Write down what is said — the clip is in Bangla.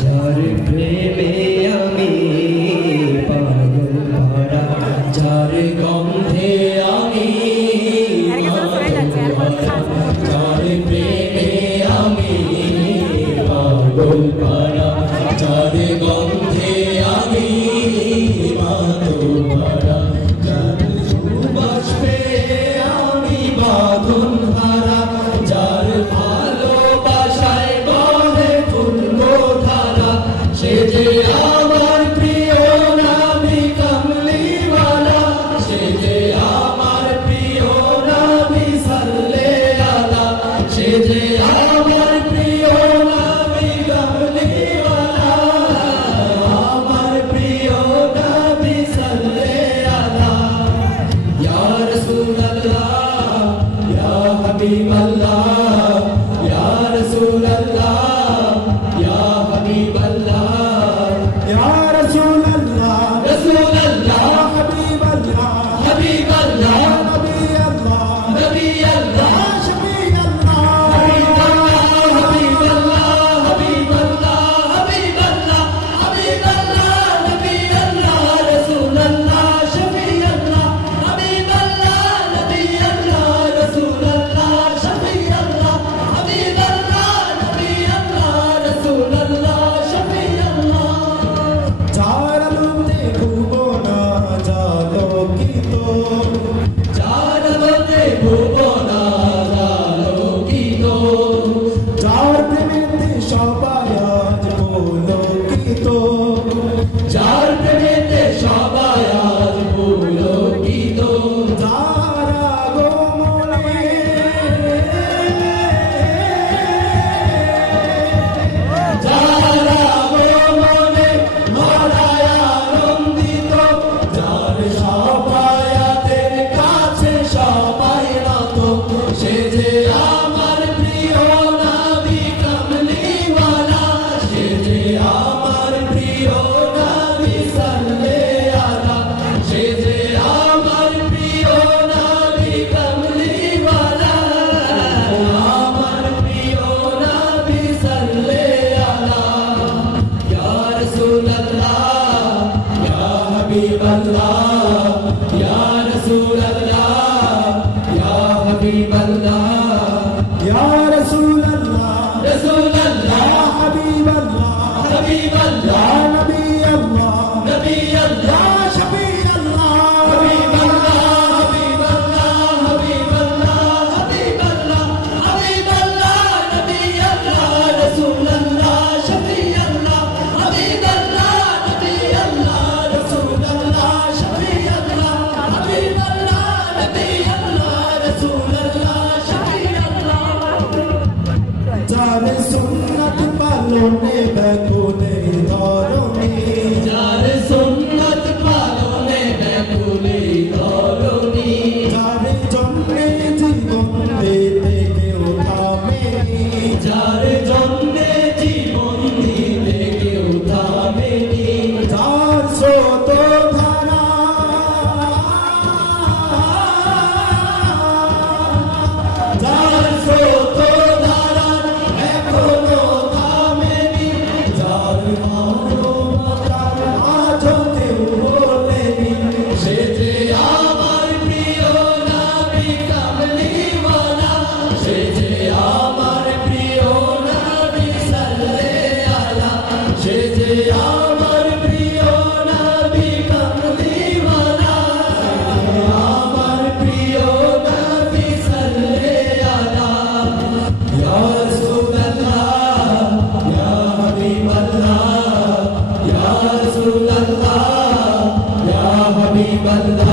যার প্রেমে আমি পাগল ভরা, যার গন্ধে আমি যার প্রেমে আমি পাগল ভরা, যার গন্ধে আমি মাতল ভরা, যার সুবাস পেয়ে আমি বাঁধন হারা, যার ভালোবাসায় বহে তুলবো ধারা, সে যে আমার প্রিয় নবী কামলিওয়ালা, সে যে আমার প্রিয় নবী সাল্লাল্লাহু আলা, সে যে আমার প্রিয় নবী কামলিওয়ালা, আমার প্রিয় নবী সাল্লাল্লাহু আলা। ইয়া রাসূলুল্লাহ ইয়া হাবিবাল্লাহ, ইয়া রাসূলুল্লাহ ইয়া হাবিবাল্লাহ, ইয়া রাসূলুল্লাহ রাসূলুল্লাহ হাবিবাল্লাহ হাবিবাল্লাহ, নবী আল্লাহ নবী আল্লাহ, শফিউল্লাহ হাবিবাল্লাহ হাবিবাল্লাহ হাবিবাল্লাহ হাবিবাল্লাহ হাবিবাল্লাহ, নবী আল্লাহ রাসূলুল্লাহ শফিউল্লাহ হাবিবাল্লাহ, নবী আল্লাহ রাসূলুল্লাহ শফিউল্লাহ হাবিবাল্লাহ, নবী আল্লাহ রাসূলুল্লাহ শফিউল্লাহ। যার আলোতে ভুবনা জালোকিত, যার আলোতে ভুবনা জালোকিত, যার প্রেমেতে সবাই আজ পুলকিত, যার প্রেমেতে সবাই আজ পুলকিত, যার আগমনে যার আগমনে মরায় আনন্দিত, যার সাফায়াতের কাছে সবাই নত, সে যে আমার প্রিয় নবী কামলিওয়ালা, সে যে আমার প্রিয় নবী সাল্লাল্লাহু আলা, সে যে আমার প্রিয় নবী কামলিওয়ালা, আমার প্রিয় নবী সাল্লাল্লাহু আলা। ইয়া রাসূলুল্লাহ ইয়া হাবিবাল্লাহ, ইয়া রাসূলুল্লাহ ইয়া হাবিবাল্লাহ, ইয়া রাসূলুল্লাহ রাসূলুল্লাহ হাবিবাল্লাহ হাবিবাল্লাহ, নবী আল্লাহ নবী আল্লাহ শফিউল্লাহ হাবিবাল্লাহ হাবিবাল্লাহ হাবিবাল্লাহ হাবিবাল্লাহ হাবিবাল্লাহ, নবী আল্লাহ রাসূলুল্লাহ শফিউল্লাহ হাবিবাল্লাহ, নবী আল্লাহ রাসূলুল্লাহ শফিউল্লাহ হাবিবাল্লাহ, নবী আল্লাহ রাসূলুল্লাহ শফিউল্লাহ। যার সুন্নাত পালনে ব্যাকুলে ধরণী, যার সুন্নাত পালনে ব্যাকুলে ধরণী, যার জন্যে জীবন দিতে কেউ থামেনি, যার জন্যে জীবন দিতে কেউ থামেনি, যার স্রোত ধারা যার স্রোত ধারা এখনো থামেনি, যার মানবতার আজও কেউ ভোলেনি, সে যে আমার প্রিয় নবী কামলিওয়ালা, সে যে আমার প্রিয় নবী সাল্লাল্লাহু আলা, সে যে আমার প্রিয় নবী কামলিওয়ালা, আমার প্রিয় নবী সাল্লাল্লাহু আলা। ইয়া রাসূলুল্লাহ ইয়া হাবিবাল্লাহ, ইয়া রাসূলুল্লাহ ইয়া হাবিবাল্লাহ।